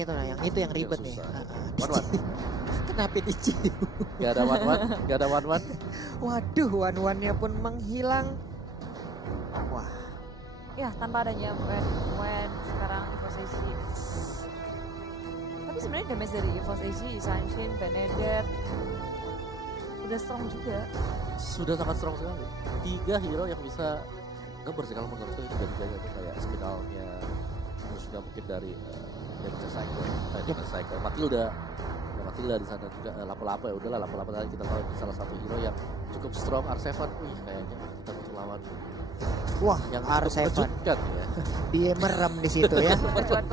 itu nah, yang itu yang ribet nih. One-one. Kenapa dicium? Gak ada one-one, gak ada one-one. Waduh, one-one-nya pun menghilang. Wah, Ya tanpa adanya when sekarang Evo's tapi sebenarnya damage dari Evo's Sunshine, Benedetta udah strong juga. Sudah sangat strong sekali. 3 hero yang bisa ngeber sih kalau menurut saya tiga-tiganya tuh kayak spinalnya. Terus juga mungkin dari Cycle, Matilda di sana juga lapo-lapo ya udahlah lapo-lapo tadi kita tahu ini salah satu hero yang cukup strong R7. Wih kayaknya kita butuh lawan wah, yang R7 mengejutkan ya. dia merem di situ ya.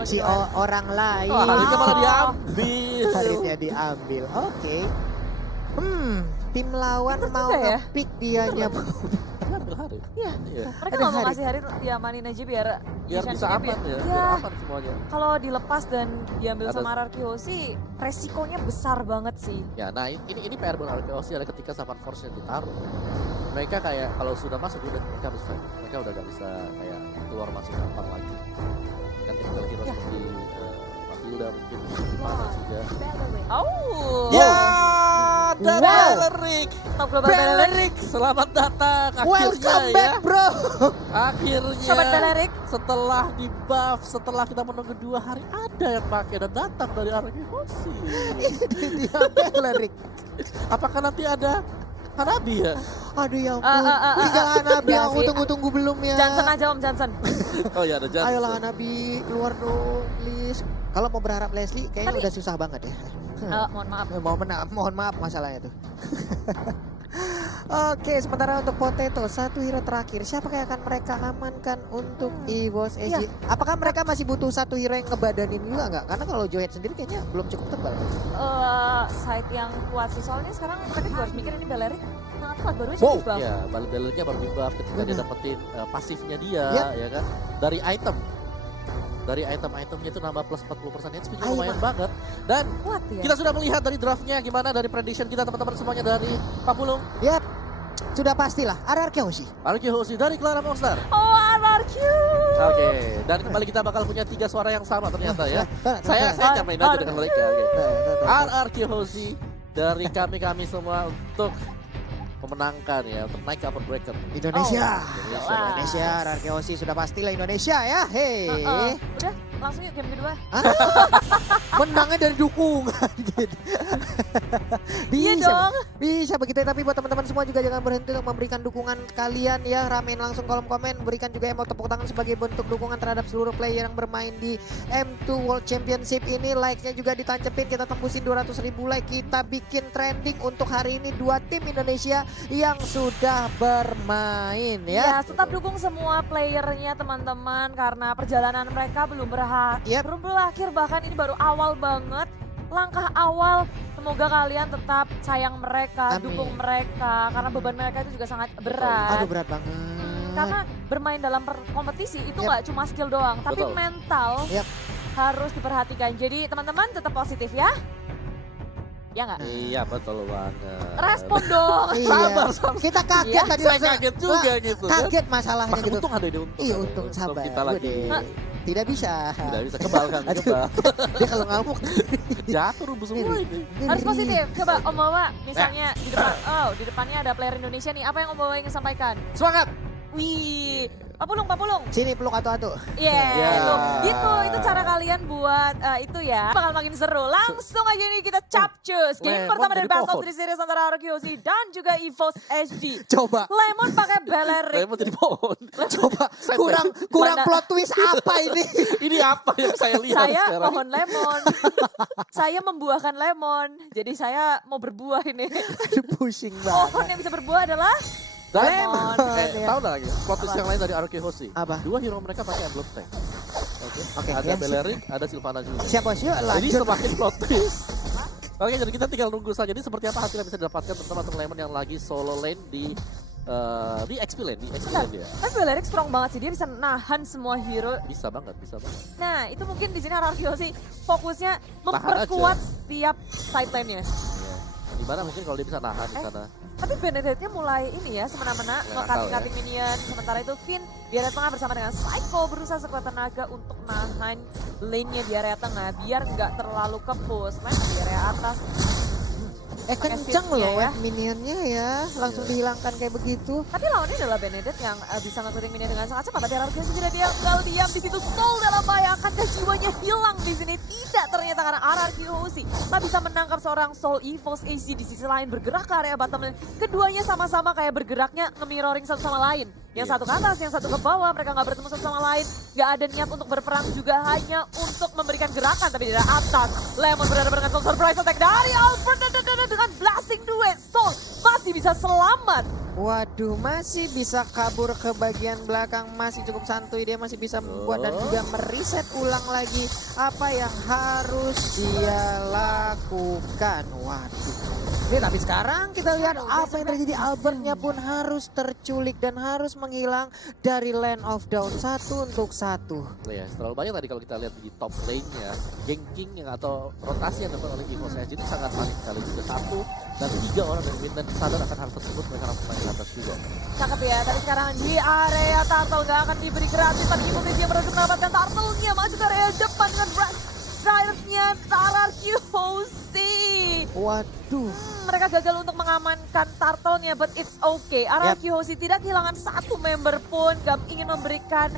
Si orang lain. Wah, Haritnya malah diambil. Haritnya diambil. Oke. Tim lawan Pintar mau juga ya. nge-pick dianya. Diambil Harit. Iya. Iya. Mereka Ada nggak mau Harit. ngasih Harit diamanin aja biar Biar bisa Sunshine-nya aman ya, Iya. biar aman semuanya. Kalau dilepas dan diambil Atas- sama Ararkio sih resikonya besar banget sih. Ya, nah ini PR buat Arkeos adalah ketika Summer Force-nya ditaruh. Mereka kayak kalau sudah masuk udah mereka harus fight. Mereka udah gak bisa kayak keluar masuk gampang lagi. Kan tinggal hero Ya. seperti Matilda mungkin mana juga. Oh. Ya, ada Wow. Beleric. Top global Beleric. Beleric, selamat datang akhirnya Welcome ya. back, bro. Akhirnya Sobat Beleric. setelah di buff, setelah kita menunggu 2 hari ada yang pakai dan datang dari Arkeos. Dia Beleric. Apakah nanti ada Hanabi ya? Aduh ya ampun. Tinggal Hanabi Ya yang sih. aku tunggu belum ya. Johnson aja Om Johnson. Oh ya ada Johnson. Ayolah Hanabi, keluar dong, please. Kalau mau berharap Leslie, kayaknya Tapi- udah susah banget ya. Mohon maaf. Mohon maaf masalahnya tuh. Oke, sementara untuk Potato, satu hero terakhir. Siapa yang akan mereka amankan untuk EVOS SG? Apakah mereka masih butuh satu hero yang ngebadanin juga nggak? Karena kalau Joyet sendiri kayaknya belum cukup tebal. Side yang kuat sih soalnya sekarang mereka juga harus mikir ini Beleric sangat kuat baru aja Wow. di buff. Ya, Belericnya baru di buff ketika dia Bener. dapetin pasifnya dia, Yap. ya kan? Dari item. Dari item-itemnya itu nambah plus 40% HP juga lumayan Ayo, banget. Dan Kuat ya. kita sudah melihat dari draftnya gimana dari prediction kita teman-teman semuanya dari Pak Pulung, Yap, sudah pastilah. Ararkio sih. Arki Hoshi dari Clara Monster. Oh Ararkio. Oke, dan kembali kita bakal punya 3 suara yang sama ternyata ya. Saya nyamain aja dengan mereka. RRQ Hoshi dari kami semua untuk memenangkan ya, untuk naik ke upper bracket. Indonesia. Indonesia. Indonesia, Ararkio sih sudah pastilah Indonesia ya. Hei. Udah langsung yuk game kedua. Menangnya dari dukungan. Iya Bisa, dong. bisa begitu. Tapi buat teman-teman semua juga jangan berhenti untuk memberikan dukungan kalian ya. Ramein langsung kolom komen, berikan juga emote tepuk tangan sebagai bentuk dukungan terhadap seluruh player yang bermain di M2 World Championship ini. Like-nya juga ditancepin, kita tembusin 200.000 like. Kita bikin trending untuk hari ini 2 tim Indonesia yang sudah bermain Ya, ya. tetap dukung semua playernya teman-teman karena perjalanan mereka belum Yep. belum berakhir, bahkan ini baru awal banget. Langkah awal, semoga kalian tetap sayang mereka, Amin. dukung mereka karena beban mereka itu juga sangat berat. Aduh berat banget. Karena bermain dalam kompetisi itu Yep. nggak cuma skill doang, tapi Betul. mental Yep. harus diperhatikan. Jadi teman-teman tetap positif ya. Ya nggak? Iya betul banget. Respon dong. Iya. Sabar, sabar. Kita kaget Iya. tadi. Saya masa- kaget juga Wah, gitu. Kaget masalahnya Maka gitu. untung ada di untung. Iya ada untung di sabar. Kita lagi Udah. Tidak bisa. tidak bisa kebal kan Aduh. kebal. Dia kalau ngamuk. Jatuh rubuh semua ini. Harus positif. Coba Om Wawa, misalnya di depan, di depannya ada player Indonesia nih. Apa yang Om Wawa ingin sampaikan? Semangat. Wih, Pak Pulung. Sini peluk atu-atu. Iya, Ya. itu cara kalian buat itu ya. Bakal makin seru. Langsung aja nih kita capcus. Game Lemon pertama dari dari Best of pohon. 3 Series antara Arkeosi dan juga EVOS SG. Coba. Lemon pakai Beleric. Saya mau jadi pohon. Coba. Kurang Mana- plot twist apa ini? Ini apa yang saya lihat Saya sekarang? pohon lemon. Saya membuahkan lemon. Jadi saya mau berbuah ini. Aduh pusing Pohon banget. yang bisa berbuah adalah Dan lemon. tahu nggak lagi plot twist yang lain dari Arki Hoshi? Apa? 2 hero mereka pakai Emblem Tank. Oke, Ada ya, Beleric, ada Sylvana juga. Siap bos, yuk Jadi lanjut. semakin plot twist. Oke, jadi kita tinggal nunggu saja. Jadi seperti apa hasil yang bisa didapatkan terutama untuk Lemon yang lagi solo lane di XP lane, dia. Tapi Beleric strong banget sih, dia bisa nahan semua hero. Bisa banget, bisa banget. Nah, itu mungkin di sini Arkeosi fokusnya Tahan memperkuat setiap side lane-nya. Iya. Dimana mungkin kalau dia bisa nahan di sana. Tapi Benedetta mulai ini ya, semena-mena nge-cutting minion. Sementara itu Finn di area tengah bersama dengan Psycho berusaha sekuat tenaga untuk nahan lane-nya di area tengah. Biar nggak terlalu ke-push. Main di area atas. Kenceng loh ya minionnya ya, langsung dihilangkan kayak begitu. Tapi lawannya adalah Benedetta yang bisa nge-cutting minion dengan sangat cepat. Tapi RRQ sudah tinggal diam di situ. Soul dalam bahaya, akankah jiwanya hilang di sini? Tidak ternyata karena RRQ Hoshi tak bisa menangkap seorang Soul EVOS AC di sisi lain bergerak ke area bottom lane. Keduanya sama-sama kayak bergeraknya nge-mirroring satu sama lain. Yang satu ke atas, yang satu ke bawah, mereka nggak bertemu satu sama lain. Nggak ada niat untuk berperang juga, hanya untuk memberikan gerakan. Tapi di atas, Lemon benar-benar dengan surprise attack dari Albert dengan blasting duet. Soul masih bisa selamat. Waduh, masih bisa kabur ke bagian belakang, masih cukup santuy, dia masih bisa membuat dan juga mereset ulang lagi apa yang harus dia lakukan. Waduh. Ini tapi sekarang kita lihat apa yang terjadi, Albertnya pun harus terculik dan harus menghilang dari Land of Dawn 1 untuk 1. Ya, terlalu banyak tadi kalau kita lihat di top lane-nya, ganking yang atau rotasi yang dilakukan oleh EVOS Edge itu sangat panik sekali juga. 1 dan 3 orang dari mid dan sadar akan hal tersebut, mereka langsung main di atas juga. Cakep ya, tapi sekarang di area turtle gak akan diberi gratis. Tapi EVOS Edge yang berhasil mendapatkan turtle-nya, maju ke area depan dengan drive-nya RRQ Hoshi. Waduh. Mereka gagal untuk mengamankan turtle-nya, but it's okay. RRQ Hoshi tidak kehilangan satu member pun, gak ingin memberikan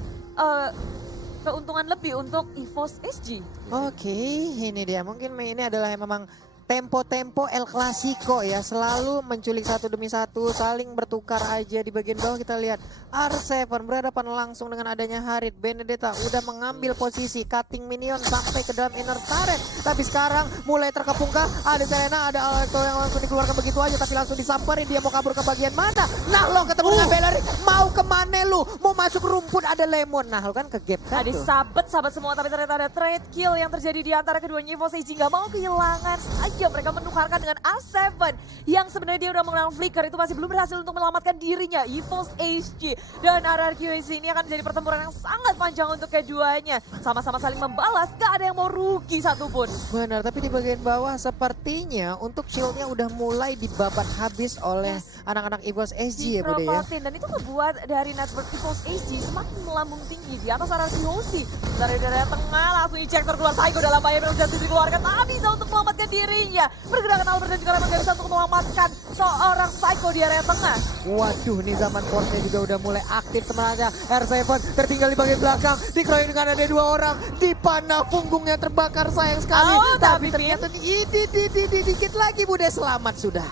keuntungan lebih untuk EVOS SG. Oke, ini dia. Mungkin ini adalah memang tempo-tempo El Clasico ya, selalu menculik satu demi satu, saling bertukar aja. Di bagian bawah kita lihat R7 berhadapan langsung dengan adanya Harit. Benedetta udah mengambil posisi cutting minion sampai ke dalam inner turret. Tapi sekarang mulai terkepung-kah, ada Serena, ada Alto yang langsung dikeluarkan begitu aja, tapi langsung disamperin. Dia mau kabur ke bagian mana? Nah lo ketemu dengan Bellery, mau kemana lu? Mau masuk rumput, ada Lemon. Nah lo kan ke gap kan Tadi tuh. sabet semua, tapi ternyata ada trade kill yang terjadi di antara keduanya. EVOS SG gak mau kehilangan saja, mereka menukarkan dengan A7 yang sebenarnya dia udah mengenal flicker, itu masih belum berhasil untuk menyelamatkan dirinya. EVOS SG dan RRQ ini akan menjadi pertempuran yang sangat panjang untuk keduanya. Sama-sama saling membalas, gak ada yang mau rugi satupun. Benar, tapi di bagian bawah sepertinya untuk shieldnya udah mulai dibabat habis oleh anak-anak EVOS SG ya Bude ya. Dan itu membuat dari network EVOS SG semakin melambung tinggi di atas RRQ Hoshi. Dari daerah tengah langsung ejector keluar, Psycho dalam bahaya, berhasil dikeluarkan, tak bisa untuk menyelamatkan dirinya. Pergerakan Albert dan juga Lemon gak bisa untuk menyelamatkan seorang Psycho di area tengah. Waduh, nih zaman Force juga udah mulai aktif sebenarnya. R7 tertinggal di bagian belakang, dikeroyok dengan ada 2 orang, dipanah punggungnya terbakar sayang sekali. Tapi ternyata dikit lagi Bude, selamat sudah.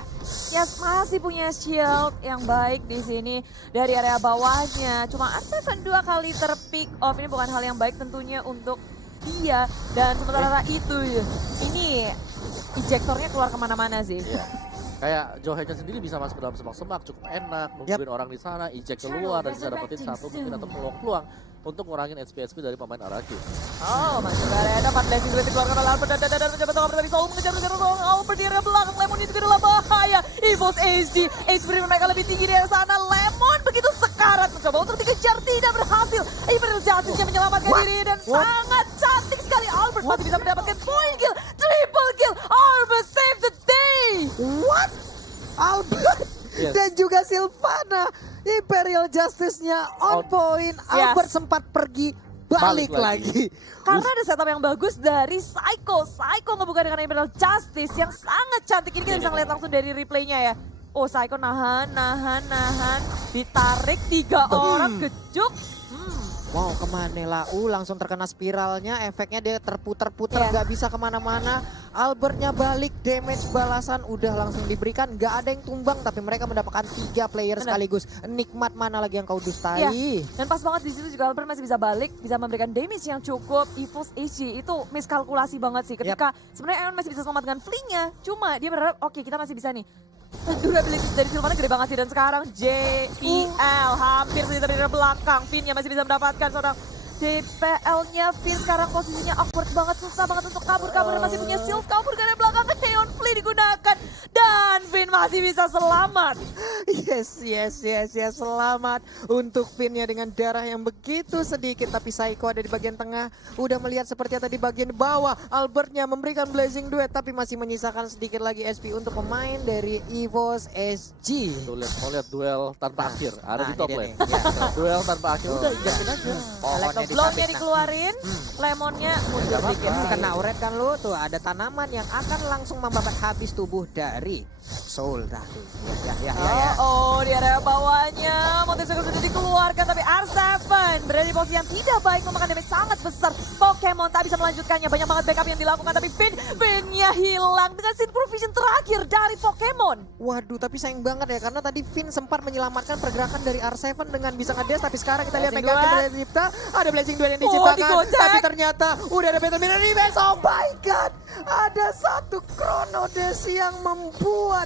Yes, masih punya shield yang baik di sini dari area bawahnya. Cuma R7 2 kali terpick off, ini bukan hal yang baik tentunya untuk dia. Dan sementara itu, ini ejectornya keluar kemana-mana sih. Kayak Joe Hedges sendiri bisa masuk ke dalam semak-semak, cukup enak, nungguin orang di sana, eject keluar dan bisa dapetin satu mungkin atau peluang-peluang untuk ngurangin HP dari pemain RRQ. Oh, masuk ke area depan, blessing duet dikeluarkan oleh Albert dan mencoba tengah dari Soul mengejar seorang Albert di area belakang. Lemon itu dalam bahaya. EVOS SG, eksperimen mereka lebih tinggi dari sana. Lemon begitu sekarat mencoba untuk dikejar, tidak berhasil. Imperial Justice yang menyelamatkan diri dan sangat cantik sekali. Albert masih bisa mendapatkan point kill, triple kill. Albert save the day. What? Albert dan juga Sylvana, Imperial Justice-nya on point. Albert sempat pergi, balik lagi. Karena ada setup yang bagus dari Psycho. Psycho ngebuka dengan Imperial Justice yang sangat cantik. Ini kita bisa ngeliat langsung dari replaynya ya. Oh, Psycho nahan. Ditarik 3 orang, gejuk. Mau kemana lah, langsung terkena spiralnya, efeknya dia terputar-putar, gak bisa kemana-mana. Albertnya balik, damage balasan udah langsung diberikan, gak ada yang tumbang, tapi mereka mendapatkan 3 player sekaligus. Nikmat mana lagi yang kau dustai. Dan pas banget di situ juga Albert masih bisa balik, bisa memberikan damage yang cukup. EVOS SG itu miskalkulasi banget sih, ketika sebenarnya Eon masih bisa selamat dengan flinknya, cuma dia berharap oke, kita masih bisa nih. Durability dari Sylvana gede banget sih, dan sekarang JPL hampir saja dari belakang. Finn yang masih bisa mendapatkan seorang JPL-nya. Finn sekarang posisinya awkward banget, susah banget untuk kabur dan masih punya shield, kabur dari belakang. Neon Flea digunakan dan Finn masih bisa selamat. Yes. Selamat untuk Finn-nya dengan darah yang begitu sedikit. Tapi Psycho ada di bagian tengah. Udah melihat seperti tadi bagian bawah. Albertnya memberikan Blazing Duet. Tapi masih menyisakan sedikit lagi SP untuk pemain dari EVOS SG. Tuh mau lihat duel tanpa akhir. Ada di top lane. Ya, Duel tanpa akhir. Udah injakin aja. Electro-Blow-nya dikeluarin, Lemonnya mundur dikit. Kena uret kan lu tuh, ada tanaman yang akan langsung membabat habis tubuh dari Soul tadi. Ya. Oh, di area bawahnya Montesecco sudah dikeluarkan, tapi R7 berada di posisi yang tidak baik, memakan damage sangat besar. Pokemon tak bisa melanjutkannya, banyak banget backup yang dilakukan, tapi Finn-nya hilang dengan Synth Provision terakhir dari Pokemon. Waduh, tapi sayang banget ya, karena tadi Finn sempat menyelamatkan pergerakan dari R7 dengan bisa ngedes, tapi sekarang kita lihat Mega Kill dari Dipta, ada Blazing Duel yang diciptakan, tapi ternyata udah ada Battle Mirror Reverse. Oh my god, ada satu Chrono Dash yang membuat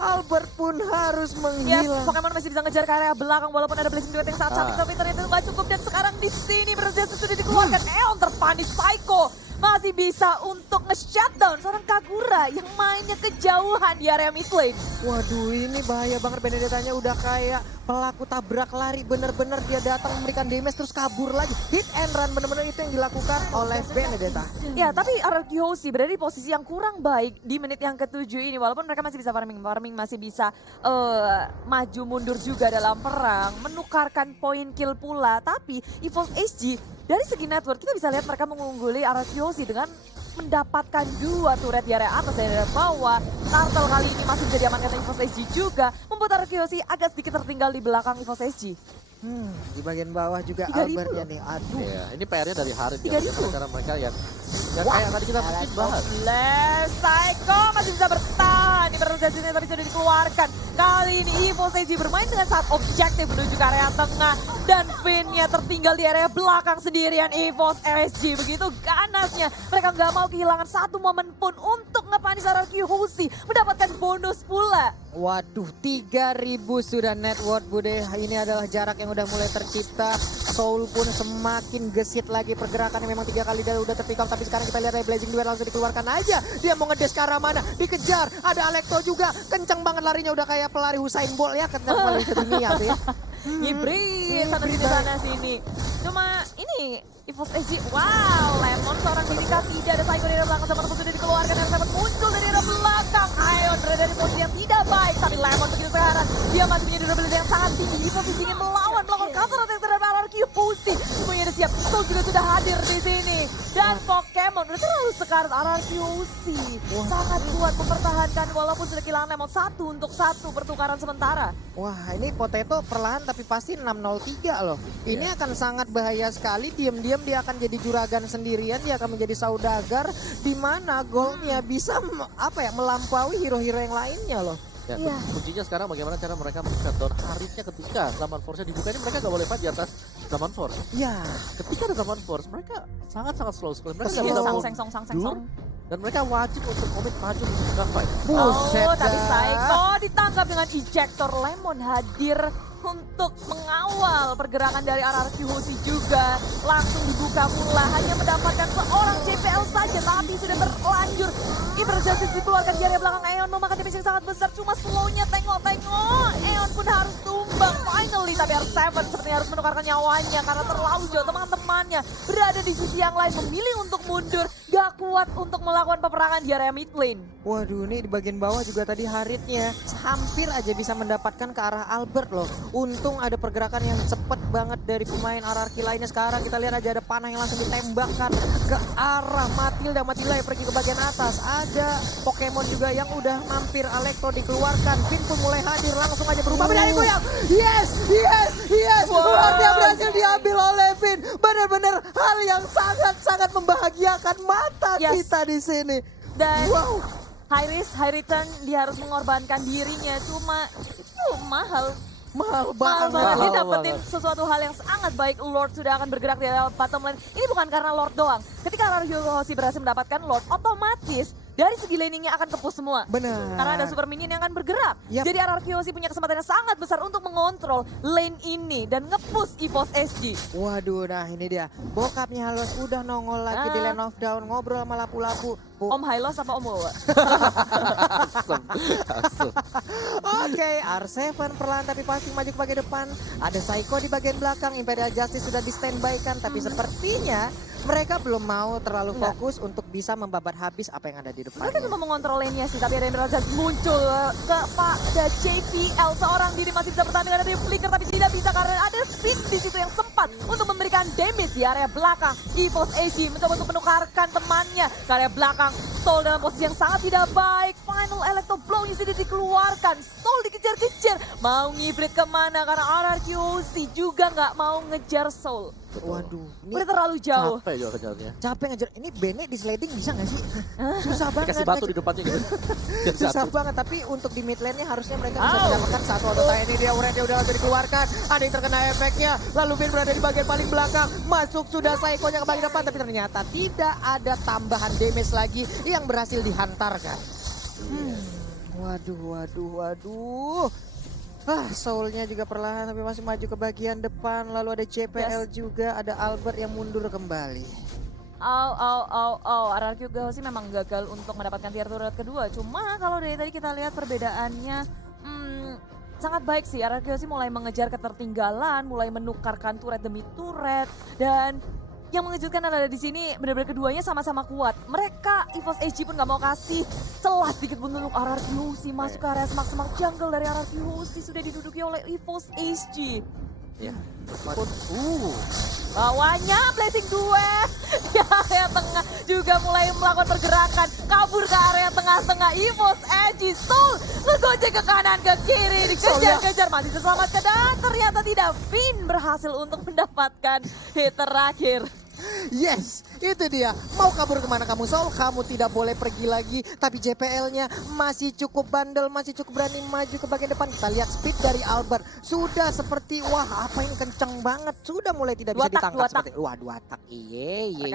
Albert pun harus Yes, menghilang. Pokemon masih bisa ngejar ke area belakang walaupun ada Blazing Duet yang sangat cantik, tapi ternyata itu nggak cukup. Dan sekarang di sini Berjasa sudah dikeluarkan. Eon terpanis, Psycho masih bisa untuk nge-shutdown seorang Kagura yang mainnya kejauhan di area mid lane. Waduh, ini bahaya banget. Benedetta-nya udah kayak pelaku tabrak lari, bener-bener dia datang memberikan damage terus kabur lagi. Hit and run, bener-bener itu yang dilakukan oleh Benedetta. Ya, tapi RRQ Hoshi berada di posisi yang kurang baik di menit yang ke-7 ini. Walaupun mereka masih bisa farming masih bisa maju mundur juga dalam perang, menukarkan poin kill pula. Tapi EVOS SG dari segi network kita bisa lihat mereka mengungguli RRQ Hoshi dengan mendapatkan 2 turret di area atas dan area bawah. Turtle kali ini masih bisa diamankan EVOS SG juga, membuat RRQ Hoshi agak sedikit tertinggal di belakang EVOS SG. Di bagian bawah juga 3.000 Albertnya nih. Aduh. Iya, ini PR-nya dari Harit 3.000. ya. Karena mereka yang kayak tadi kita mungkin bahas. Left Psycho masih bisa bertahan di perjalanan tapi sudah dikeluarkan. Kali ini EVOS SG bermain dengan sangat objektif menuju ke area tengah dan Finn-nya tertinggal di area belakang sendirian. EVOS SG begitu ganasnya, mereka nggak mau kehilangan satu momen pun untuk ngepanis RRQ Hoshi, mendapatkan bonus pula. Waduh, 3.000 sudah net worth Bude. Ini adalah jarak yang udah mulai tercipta. Soul pun semakin gesit lagi pergerakannya, memang 3 kali dia udah terpick up. Tapi sekarang kita lihat dari Blazing Duel langsung dikeluarkan aja. Dia mau ngedes ke arah mana, dikejar. Ada Electro juga, kencang banget larinya, udah kayak pelari Usain Bolt ya, kencang pelari sedunia tuh ya. Hibrid sana sini. Cuma ini EVOS SG, wow, Lemon seorang Lirika, tidak ada Psycho dari belakang, sama sudah dikeluarkan dan Lemon muncul dari arah belakang. Ion berada di posisi yang tidak baik, tapi Lemon begitu sekarang dia masih punya durability yang sangat tinggi. EVOS SG ingin melawan counter attack terhadap RRQ Hoshi. Semuanya udah siap, Soul juga sudah hadir di sini. Dan Pokemon udah terlalu sekarat RRQ Hoshi. Sangat kuat mempertahankan walaupun sudah kehilangan Lemon 1-1 pertukaran sementara. Wah, ini Potato perlahan tapi pasti 603 loh. Ini akan sangat bahaya sekali. Diam-diam dia akan jadi juragan sendirian, dia akan menjadi saudagar di mana goalnya bisa melampaui hero-hero yang lainnya loh. Ya, kuncinya sekarang bagaimana cara mereka men-shutdown Haritnya ketika Zaman Force-nya dibuka. Ini mereka gak boleh fight di atas Zaman Force. Ya, Ketika ada Zaman Force, mereka sangat-sangat slow sekali. Mereka Slow. gak bisa Sang-sang. dan mereka wajib untuk komit maju untuk fight. buset Tapi dah. Psycho ditangkap dengan ejector. Lemon hadir untuk mengawal pergerakan dari RRQ Hoshi juga. Langsung dibuka pula, hanya mendapatkan seorang CPL saja, tapi sudah terlanjur. Justice dikeluarkan di area belakang. Eon memakan damage yang sangat besar, cuma slownya tengok-tengok. Eon pun harus tumbang finally, tapi R7 sepertinya harus menukarkan nyawanya karena terlalu jauh. Teman-temannya berada di sisi yang lain, memilih untuk mundur, gak kuat untuk melakukan peperangan di area mid lane. Waduh, ini di bagian bawah juga tadi Haritnya hampir aja bisa mendapatkan ke arah Albert loh. Untung ada pergerakan yang cepet banget dari pemain RRQ lainnya. Sekarang kita lihat aja ada panah yang langsung ditembakkan ke arah Matilda. Matilda yang pergi ke bagian atas. Ada Pokemon juga yang udah mampir. Electro dikeluarkan. Finn pun mulai hadir, langsung aja berubah menjadi goyang. Yes. Luarnya berhasil diambil oleh Finn. Benar-benar hal yang sangat-sangat membahagiakan mata kita di sini. Dan Wow. high risk, high return, dia harus mengorbankan dirinya. Cuma itu mahal. Mahal Mahal banget. banget, dia Mahal dapetin banget. sesuatu hal yang sangat baik. Lord sudah akan bergerak di area bottom lane. Ini bukan karena Lord doang. Ketika RRQ Hoshi berhasil mendapatkan Lord, otomatis dari segi laningnya akan ke push semua. Benar. Karena ada super minion yang akan bergerak. Yap. Jadi RRQoC punya kesempatan yang sangat besar untuk mengontrol lane ini dan nge-push EVOS SG. Waduh, nah ini dia. Bokapnya Halos udah nongol lagi di Land of Dawn, ngobrol sama lapu-lapu. Om Hylos apa Om Wawa? Asem. Oke, R7 perlahan tapi pasti maju ke bagian depan. Ada Psycho di bagian belakang, Imperial Justice sudah di standby kan. Tapi sepertinya mereka belum mau terlalu fokus untuk bisa membabat habis apa yang ada di Mereka depannya. cuma mengontrol lane-nya sih, tapi ada Emerald Jazz muncul kepada JPL. Seorang diri masih bisa bertahan dengan flicker, tapi tidak bisa karena ada spin di situ yang sempat untuk memberikan damage di area belakang. EVOS SG mencoba untuk menukarkan temannya ke area belakang. Soul dalam posisi yang sangat tidak baik. Final Electro Blow-nya sudah dikeluarkan. Soul dikejar-kejar. Mau ngibrit kemana karena RRQoC juga nggak mau ngejar Soul. Waduh, ini Udah terlalu jauh. Capek juga kejarnya. capek ngejar. Ini Bene di sliding bisa nggak sih? Susah banget. Kasih batu di depannya gitu. Biar Susah jatuh. banget, tapi untuk di mid lane-nya harusnya mereka bisa mendapatkan satu auto tie. Ini dia Urantia udah langsung dikeluarkan. Ada yang terkena efeknya. Lalu Bin berada di bagian paling belakang. Masuk sudah Psycho-nya ke bagian depan, tapi ternyata tidak ada tambahan damage lagi yang berhasil dihantarkan. Waduh. Soulnya juga perlahan tapi masih maju ke bagian depan. Lalu ada JPL juga, ada Albert yang mundur kembali. RRQoC memang gagal untuk mendapatkan tier turret kedua. Cuma kalau dari tadi kita lihat perbedaannya sangat baik sih. RRQoC mulai mengejar ketertinggalan, mulai menukarkan turret demi turret. Dan yang mengejutkan adalah di sini benar-benar keduanya sama-sama kuat. Mereka EVOS SG pun gak mau kasih celah sedikit pun untuk RRQoC masuk ke area semak-semak jungle dari RRQoC sudah diduduki oleh EVOS SG. Ya. Bawahnya Blessing Duet di area tengah juga mulai melakukan pergerakan. Kabur ke area tengah-tengah EVOS SG. Soul ngegojek ke kanan ke kiri. Dikejar-kejar masih terselamatkan dan ternyata tidak. Finn berhasil untuk mendapatkan hit terakhir. Yes, itu dia. Mau kabur kemana kamu Soul? Kamu tidak boleh pergi lagi. Tapi JPL-nya masih cukup bandel, masih cukup berani maju ke bagian depan. Kita lihat speed dari Albert. Sudah seperti, wah apa ini kenceng banget. Sudah mulai tidak bisa ditangkap. Wah, 2 tak. Iya.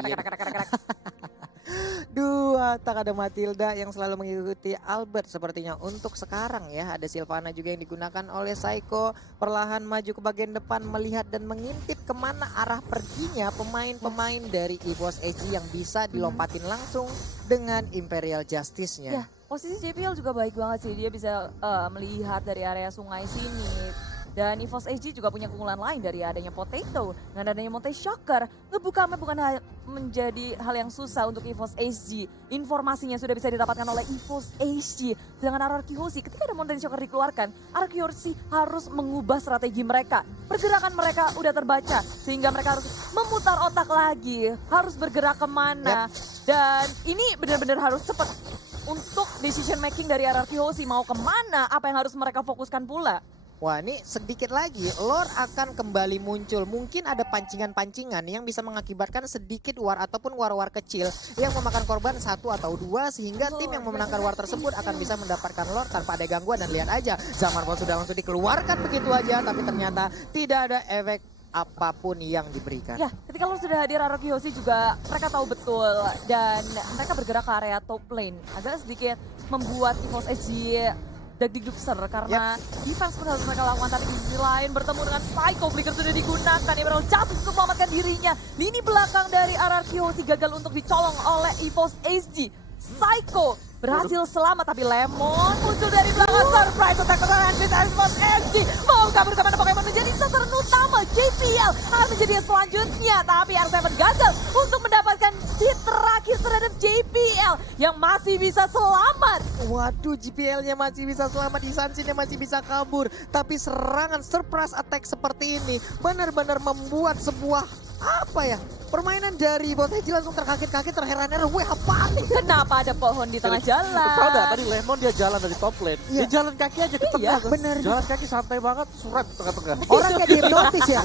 Dua tak ada Matilda yang selalu mengikuti Albert sepertinya untuk sekarang ya. Ada Sylvana juga yang digunakan oleh Psycho. Perlahan maju ke bagian depan melihat dan mengintip kemana arah perginya pemain-pemain dari EVOS SG yang bisa dilompatin langsung dengan Imperial Justice-nya. Ya, posisi JPL juga baik banget sih. Dia bisa melihat dari area sungai sini. Dan EVOS SG juga punya keunggulan lain dari adanya Potato. Dengan adanya Monte Shocker, ngebuka map bukan menjadi hal yang susah untuk EVOS SG. Informasinya sudah bisa didapatkan oleh EVOS SG. Sedangkan RRQoC ketika ada Monte Shocker dikeluarkan, RRQoC harus mengubah strategi mereka. Pergerakan mereka udah terbaca, sehingga mereka harus memutar otak lagi. Harus bergerak kemana. Dan ini benar-benar harus cepat. Untuk decision making dari RRQoC mau kemana, apa yang harus mereka fokuskan pula. Wah, ini sedikit lagi lore akan kembali muncul. Mungkin ada pancingan-pancingan yang bisa mengakibatkan sedikit war ataupun war-war kecil yang memakan korban 1 atau 2 sehingga tim yang memenangkan war tersebut akan bisa mendapatkan lore tanpa ada gangguan. Dan lihat aja, Zamanpol sudah langsung dikeluarkan begitu aja tapi ternyata tidak ada efek apapun yang diberikan. Ya, ketika lo sudah hadir RRQoC juga mereka tahu betul dan mereka bergerak ke area top lane. Agak sedikit membuat EVOS SG dagdikdukser karena defense pun harus mereka lakukan. Tapi di sisi lain bertemu dengan Psycho, Flicker sudah digunakan. Emerald Justice untuk menyelamatkan dirinya. Lini belakang dari RRQoC gagal untuk dicolong oleh EVOS SG. Psycho berhasil selamat tapi Lemon muncul dari belakang. Surprise attack dari EVOS SG. Mau kabur kemana Pokemon menjadi sasaran utama. JPL akan menjadi yang selanjutnya. Tapi R7 gagal untuk mendapatkan hit terakhir terhadap JPL yang masih bisa selamat. Waduh, JPL-nya masih bisa selamat, Isansin-nya masih bisa kabur. Tapi serangan surprise attack seperti ini benar-benar membuat sebuah permainan dari EVOS SG langsung terkaget-kaget, terheran-heran. Weh, apaan nih? Kenapa ada pohon di tengah jalan? Tahu nggak tadi Lemon dia jalan dari top lane. Dia jalan kaki aja ke tengah. Bener. Jalan kaki santai banget, surat tengah-tengah. Orang kayak dihipnotis ya.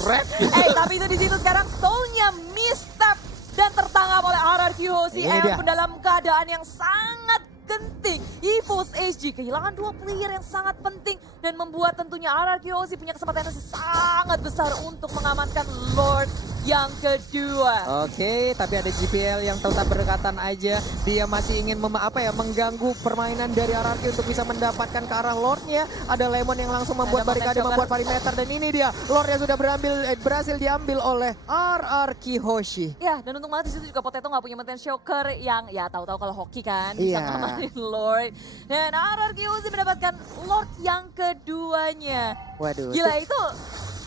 Tapi itu di situ sekarang Soul-nya misstep dan tertangkap oleh RRQoC pun dalam keadaan yang sangat genting. EVOS SG kehilangan 2 player yang sangat penting dan membuat tentunya RRQoC punya kesempatan yang sangat besar untuk mengamankan Lord yang kedua. Oke, tapi ada GPL yang tetap berdekatan aja. Dia masih ingin mengganggu permainan dari RRQ untuk bisa mendapatkan ke arah Lordnya. Ada Lemon yang langsung membuat barikade, membuat perimeter. Dan ini dia, Lordnya sudah berhasil diambil oleh RRQ Hoshi. Ya, dan untung banget di situ juga Potato nggak punya Menten Shocker yang ya tahu-tahu kalau hoki kan Iya. bisa ngamanin Lord. Dan RRQ Hoshi mendapatkan Lord yang keduanya. Waduh. Gila itu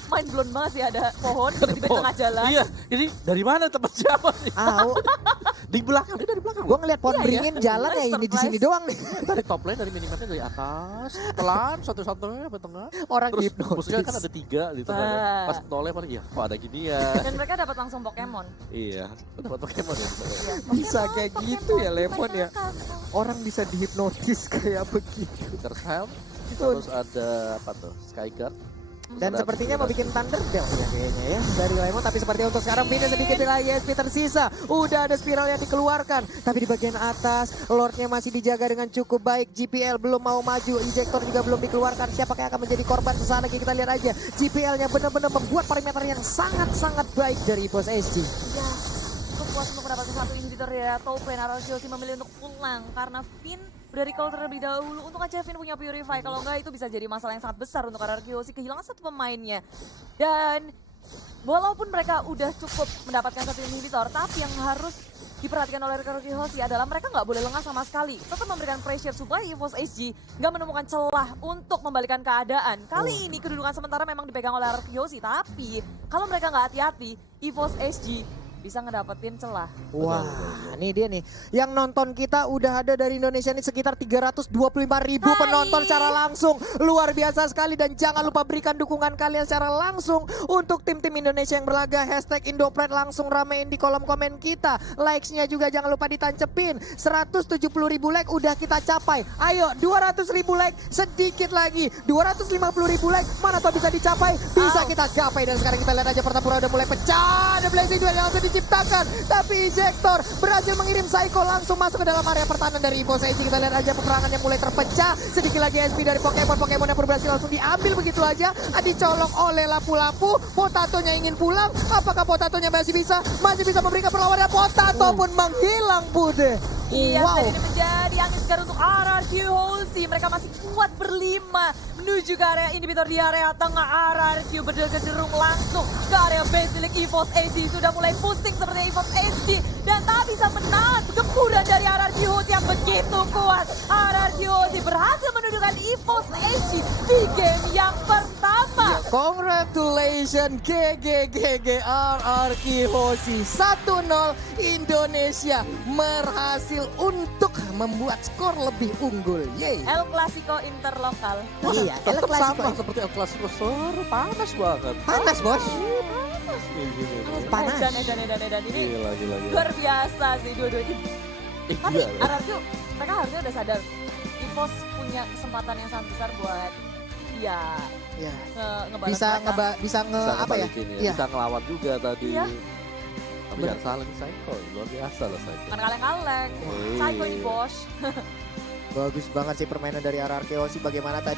mind blown banget sih, ada pohon tiba-tiba di tengah jalan. Iya, ini dari mana tempat siapa nih? Di belakang, dia dari belakang. Gue ngeliat pohon Iya, beringin jalan ya ini di sini doang nih. Dari top lane, dari minimapnya dari atas, pelan, satu-satunya sampai tengah. Orang Terus hipnotis. musuhnya kan ada 3 di tengah. Bah. Pas nolnya paling ya, kok ada gini ya. Dan mereka dapat langsung Pokemon. Iya, buat Pokemon ya. Iya, Bisa Pokemon, kayak Pokemon, gitu ya, Lemon ya. Pokemon. Orang bisa dihipnotis kayak begitu. Peter Helm, terus ada apa tuh? Skyguard. Dan Terus ada sepertinya mau Skyguard. bikin Thunderbell ya kayaknya ya dari Lemon. Tapi seperti untuk sekarang pindah sedikit lagi SP tersisa. Udah ada spiral yang dikeluarkan. Tapi di bagian atas Lordnya masih dijaga dengan cukup baik. GPL belum mau maju. Injektor juga belum dikeluarkan. Siapa yang akan menjadi korban sesaat lagi kita lihat aja. GPL-nya benar-benar membuat perimeter yang sangat-sangat baik dari Evos SG. Ya, cukup puas untuk mendapatkan satu inhibitor ya. Top lane RRQ memilih untuk pulang karena Finn udah recall terlebih dahulu. Untuk aja Finn punya Purify, kalau enggak itu bisa jadi masalah yang sangat besar untuk RRQ kehilangan satu pemainnya. Dan walaupun mereka udah cukup mendapatkan satu inhibitor, tapi yang harus diperhatikan oleh RRQ adalah mereka nggak boleh lengah sama sekali. Tetap memberikan pressure supaya EVOS SG nggak menemukan celah untuk membalikan keadaan. Kali ini kedudukan sementara memang dipegang oleh RRQ, tapi kalau mereka nggak hati-hati, EVOS SG bisa ngedapetin celah. Wah, ini dia nih. Yang nonton kita udah ada dari Indonesia ini sekitar 325.000 penonton secara langsung. Luar biasa sekali dan jangan lupa berikan dukungan kalian secara langsung untuk tim-tim Indonesia yang berlaga. Hashtag Indopride langsung ramein di kolom komen kita. Likes-nya juga jangan lupa ditancepin. 170.000 like udah kita capai. Ayo 200.000 like sedikit lagi. 250.000 like mana tuh bisa dicapai? Bisa kita gapai dan sekarang kita lihat aja pertempuran udah mulai pecah. Ada blazing duel yang langsung diciptakan, tapi Injektor berhasil mengirim Psycho langsung masuk ke dalam area pertahanan dari EVOS SG. Kita lihat aja peperangan yang mulai terpecah. Sedikit lagi SP dari Pokemon yang berhasil langsung diambil begitu aja. Dicolok oleh Lapu-Lapu. Potatonya ingin pulang. Apakah Potatonya masih bisa memberikan perlawanan? Potato pun menghilang, Bude. Iya, Wow. dan ini menjadi angin segar untuk RRQ Hoshi. Mereka masih kuat berlima menuju ke area inhibitor di area tengah. RRQ berderung langsung ke area Basilic. EVOS SG sudah mulai pusing seperti EVOS SG dan tak bisa menahan gempuran dari RRQ Hoshi yang begitu kuat. RRQ Hoshi berhasil menundukkan EVOS SG di game yang pertama. Congratulations GG RRQ Hoshi 1-0 Indonesia berhasil untuk membuat skor lebih unggul. Yeay. El Clasico interlokal. Iya, El Tetap Clasico. sama seperti El Clasico, panas banget. Panas, Bos. Panas nih gini. Panas. Edan ini Gila. luar biasa sih dua-duanya. Tapi Gila. RRQ mereka harusnya udah sadar EVOS punya kesempatan yang sangat besar buat ya Ya. ngebalas Bisa mereka. bisa apa ya? ngebalikin Iya. Bisa ngelawan juga tadi. Iya. Tapi jangan salah nih Psycho, luar biasa lah Psycho. Kan kaleng-kaleng. Wih. Psycho ini bos. Bagus banget sih permainan dari RRQ Hoshi bagaimana tadi